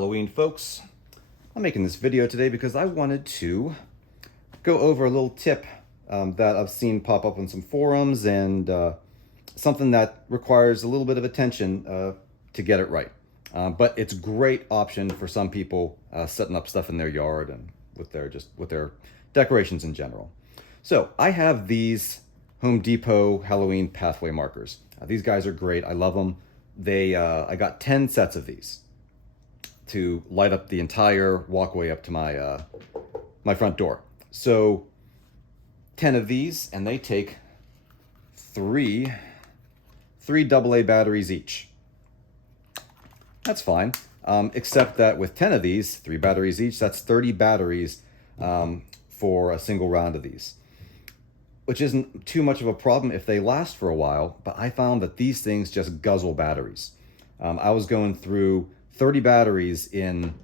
Halloween, folks. I'm making this video today because I wanted to go over a little tip that I've seen pop up on some forums and something that requires a little bit of attention to get it right. But it's a great option for some people setting up stuff in their yard and with their decorations in general. So I have these Home Depot Halloween pathway markers. These guys are great. I love them. I got 10 sets of these to light up the entire walkway up to my front door. So 10 of these, and they take three AA batteries each. That's fine, except that with 10 of these, 3 batteries each, that's 30 batteries for a single round of these, which isn't too much of a problem if they last for a while, but I found that these things just guzzle batteries. I was going through 30 batteries in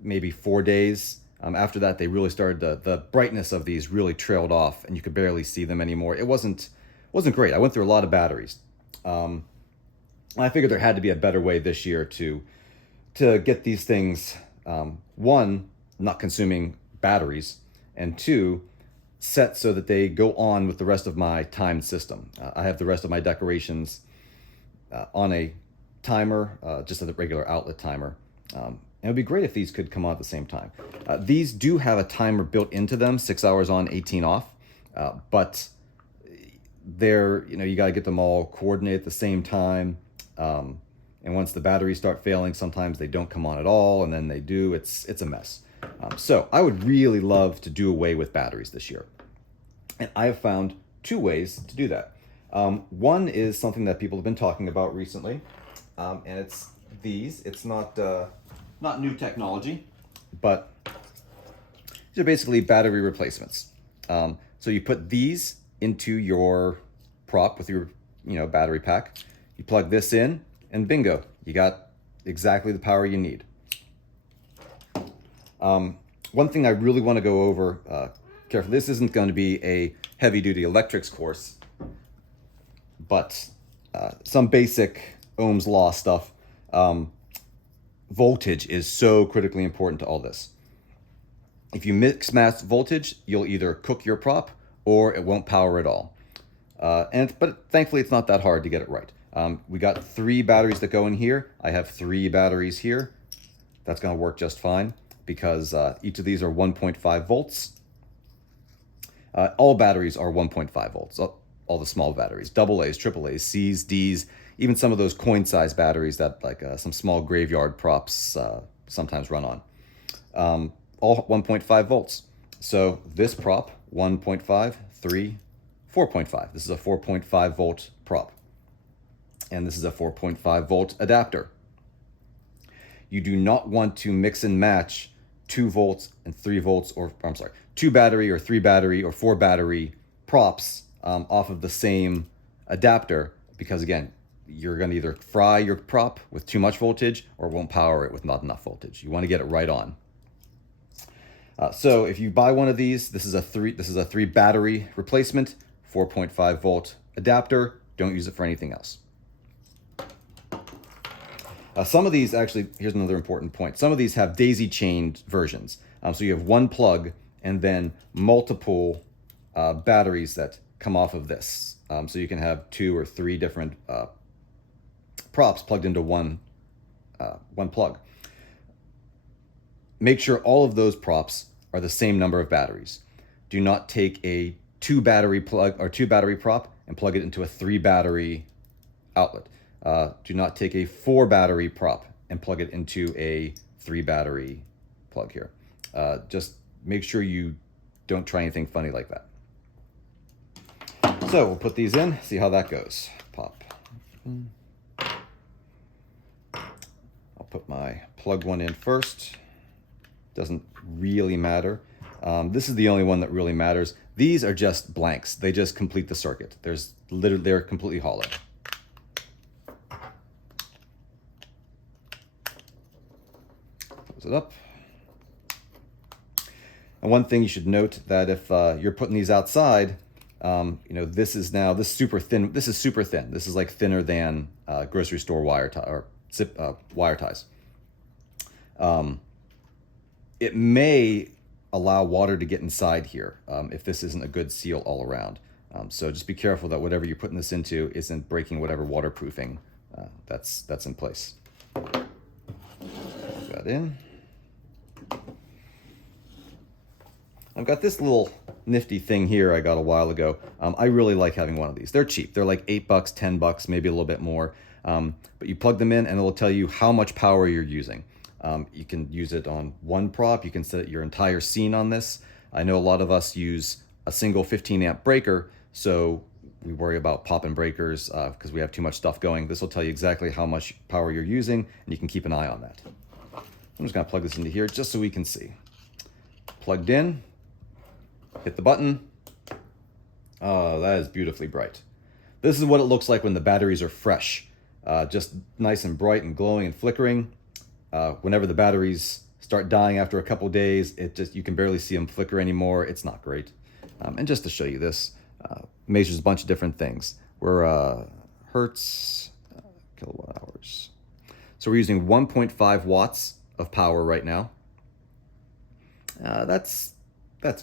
maybe 4 days. After that, they really started the brightness of these really trailed off, and you could barely see them anymore. It wasn't great. I went through a lot of batteries. I figured there had to be a better way this year to get these things, one, not consuming batteries, and two, set so that they go on with the rest of my timed system. I have the rest of my decorations on a timer, just a regular outlet timer. And it would be great if these could come on at the same time. These do have a timer built into them, 6 hours on, 18 off, but you gotta get them all coordinated at the same time. And once the batteries start failing, sometimes they don't come on at all, and then they do. It's a mess. So I would really love to do away with batteries this year. And I have found 2 ways to do that. One is something that people have been talking about recently, and it's these. It's not new technology, but these are basically battery replacements. So you put these into your prop with your battery pack. You plug this in, and bingo, you got exactly the power you need. One thing I really want to go over, careful, this isn't going to be a heavy-duty electrics course, but some basic Ohm's law stuff. Voltage is so critically important to all this. If you mix-match voltage, you'll either cook your prop or it won't power at all. But thankfully, it's not that hard to get it right. We got 3 batteries that go in here. I have 3 batteries here. That's going to work just fine because each of these are 1.5 volts. All batteries are 1.5 volts, all the small batteries, AA's, AAA's, C's, D's, even some of those coin-sized batteries that some small graveyard props sometimes run on. All 1.5 volts. So this prop, 1.5, 3, 4.5. This is a 4.5 volt prop. And this is a 4.5 volt adapter. You do not want to mix and match 2 volts and 3 volts, 2 battery or 3 battery or 4 battery props off of the same adapter, because again, you're going to either fry your prop with too much voltage or won't power it with not enough voltage. You want to get it right on. So if you buy one of these, this is a 3 battery replacement, 4.5 volt adapter. Don't use it for anything else. Some of these actually, here's another important point. Some of these have daisy-chained versions. So you have one plug and then multiple batteries that come off of this. So you can have 2 or 3 different props plugged into one plug. Make sure all of those props are the same number of batteries. Do not take a 2 battery plug or 2 battery prop and plug it into a 3 battery outlet. Do not take a 4 battery prop and plug it into a 3 battery plug here. Just make sure you don't try anything funny like that. So we'll put these in, see how that goes. Pop. I'll put my plug one in first. Doesn't really matter. This is the only one that really matters. These are just blanks. They just complete the circuit. They're completely hollow. Close it up. And one thing you should note that if you're putting these outside, this is super thin. This is super thin. This is like thinner than grocery store wire ties. It may allow water to get inside here if this isn't a good seal all around. So just be careful that whatever you're putting this into isn't breaking whatever waterproofing that's in place. Plug that in. I've got this little nifty thing here I got a while ago. I really like having one of these. They're cheap. They're like $8, $10, maybe a little bit more. But you plug them in and it'll tell you how much power you're using. You can use it on one prop. You can set your entire scene on this. I know a lot of us use a single 15 amp breaker, so we worry about popping breakers because we have too much stuff going. This will tell you exactly how much power you're using, and you can keep an eye on that. I'm just gonna plug this into here just so we can see. Plugged in, hit the button. Oh, that is beautifully bright. This is what it looks like when the batteries are fresh. Just nice and bright and glowing and flickering. Whenever the batteries start dying after a couple days, you can barely see them flicker anymore. It's not great. And just to show you this, measures a bunch of different things. We're hertz, kilowatt hours. So we're using 1.5 watts of power right now. That's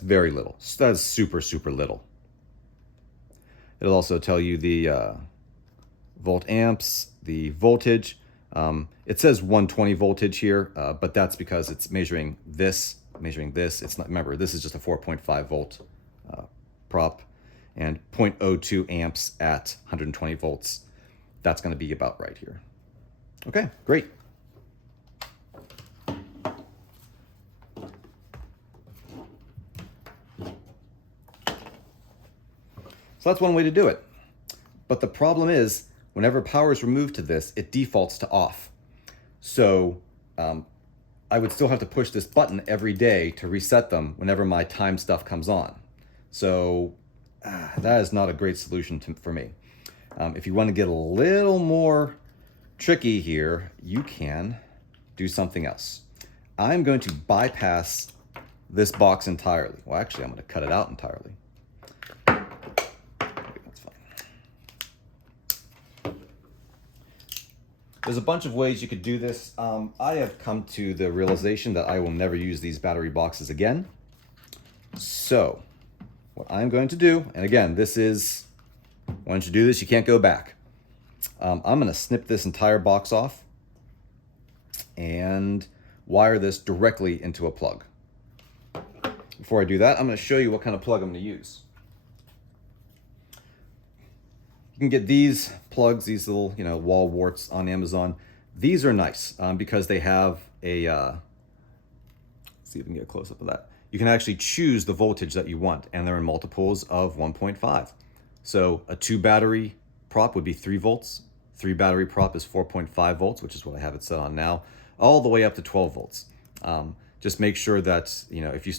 very little. That's super, super little. It'll also tell you the volt amps, the voltage. It says 120 voltage here, but that's because it's measuring this. It's not, remember, this is just a 4.5 volt prop, and 0.02 amps at 120 volts. That's going to be about right here. Okay, great. So that's one way to do it. But the problem is, whenever power is removed to this, it defaults to off. So I would still have to push this button every day to reset them whenever my time stuff comes on. So that is not a great solution for me. If you want to get a little more tricky here, you can do something else. I'm going to bypass this box entirely. Well, actually, I'm going to cut it out entirely. That's fine. There's a bunch of ways you could do this. I have come to the realization that I will never use these battery boxes again. So what I'm going to do, and again, this is, once you do this, you can't go back. I'm going to snip this entire box off and wire this directly into a plug. Before I do that, I'm going to show you what kind of plug I'm going to use. You can get these plugs, these little, wall warts on Amazon. These are nice because they have a, let's see if we can get a close up of that. You can actually choose the voltage that you want, and they're in multiples of 1.5. So a 2 battery prop would be 3 volts. 3 battery prop is 4.5 volts, which is what I have it set on now, all the way up to 12 volts. Just make sure that,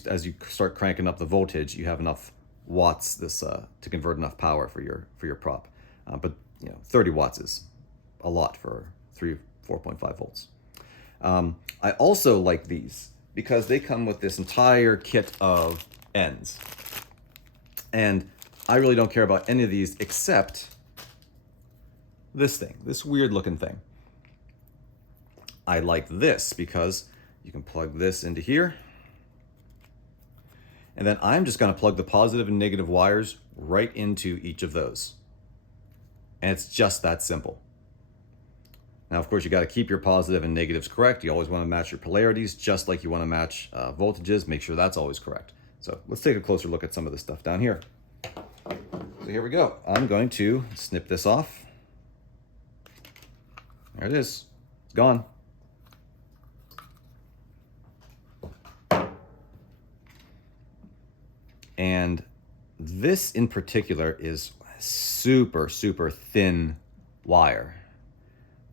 as you start cranking up the voltage, you have enough watts to convert enough power for your prop. But 30 watts is a lot for 4.5 volts. I also like these because they come with this entire kit of ends. And I really don't care about any of these except this thing, this weird looking thing. I like this because you can plug this into here. And then I'm just going to plug the positive and negative wires right into each of those. And it's just that simple. Now, of course, you got to keep your positive and negatives correct. You always want to match your polarities, just like you want to match voltages. Make sure that's always correct. So let's take a closer look at some of this stuff down here. So here we go. I'm going to snip this off. There it is. It's gone. And this in particular is super, super thin wire.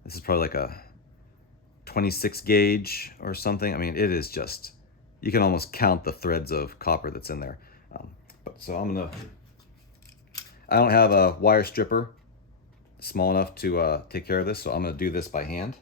This is probably like a 26 gauge or something. I mean, it is just, you can almost count the threads of copper that's in there. So I don't have a wire stripper small enough to take care of this, so I'm gonna do this by hand.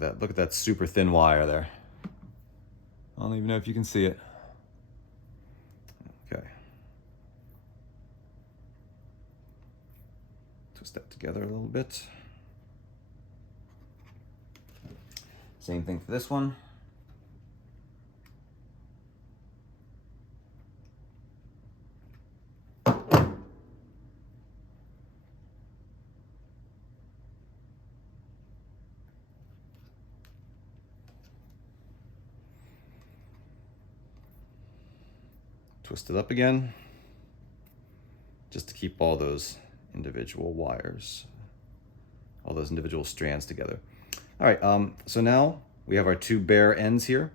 Look at that super thin wire there. I don't even know if you can see it. Okay. Twist that together a little bit. Same thing for this one. Twist it up again, just to keep all those individual wires, all those individual strands together. All right, so now we have our two bare ends here.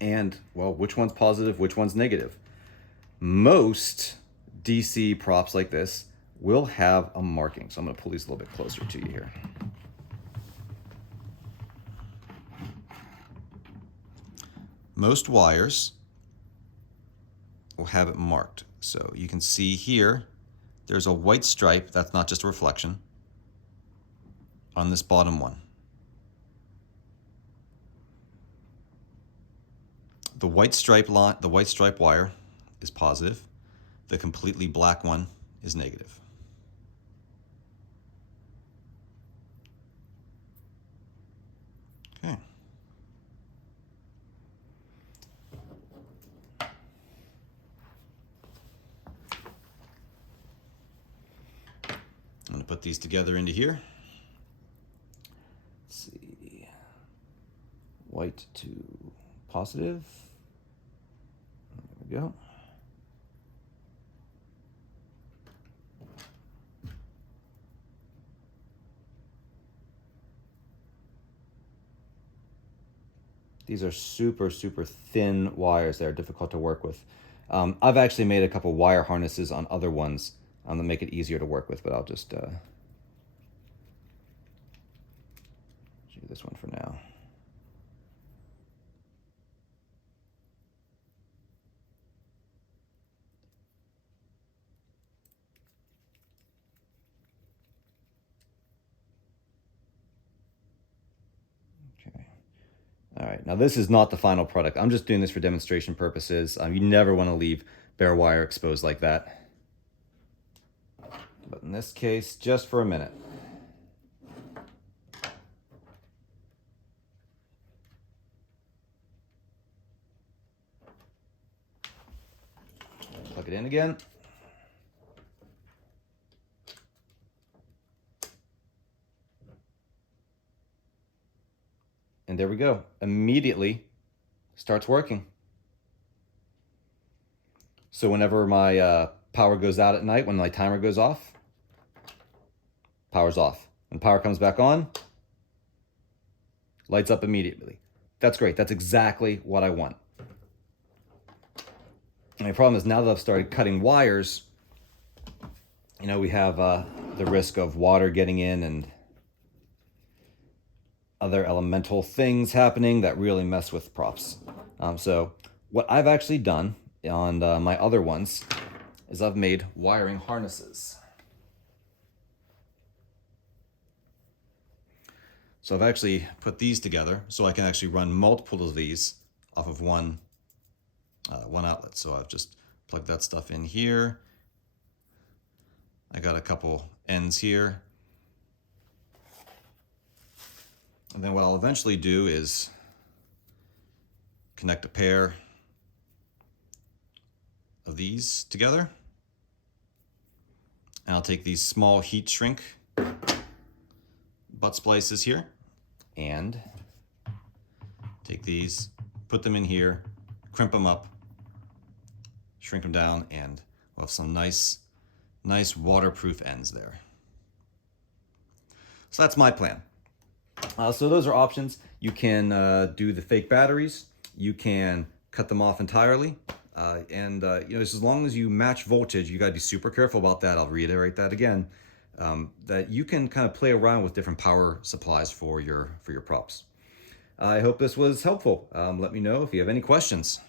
And, well, which one's positive, which one's negative? Most DC props like this will have a marking. So I'm gonna pull these a little bit closer to you here. Most wires will have it marked. So you can see here, there's a white stripe, that's not just a reflection, on this bottom one. The white stripe wire is positive. The completely black one is negative. Okay. I'm going to put these together into here. Let's see. White to positive. There we go. These are super, super thin wires that are difficult to work with. I've actually made a couple wire harnesses on other ones that make it easier to work with, but I'll just do this one for now. Okay. All right, now this is not the final product. I'm just doing this for demonstration purposes. You never want to leave bare wire exposed like that. But in this case, just for a minute. Plug it in again. And there we go. Immediately starts working. So whenever my power goes out at night, when my timer goes off, power's off. When power comes back on, lights up immediately. That's great. That's exactly what I want. And the problem is now that I've started cutting wires, you know, we have the risk of water getting in and other elemental things happening that really mess with props. So what I've actually done on my other ones is I've made wiring harnesses. So I've actually put these together so I can actually run multiple of these off of one outlet. So I've just plugged that stuff in here. I got a couple ends here. And then what I'll eventually do is connect a pair of these together. And I'll take these small heat shrink butt splices here and take these, put them in here, crimp them up, shrink them down, and we'll have some nice waterproof ends there. So that's my plan. So those are options. You can do the fake batteries. You can cut them off entirely. And you know, just as long as you match voltage, you got to be super careful about that. I'll reiterate that again. That you can kind of play around with different power supplies for your props. I hope this was helpful. Let me know if you have any questions.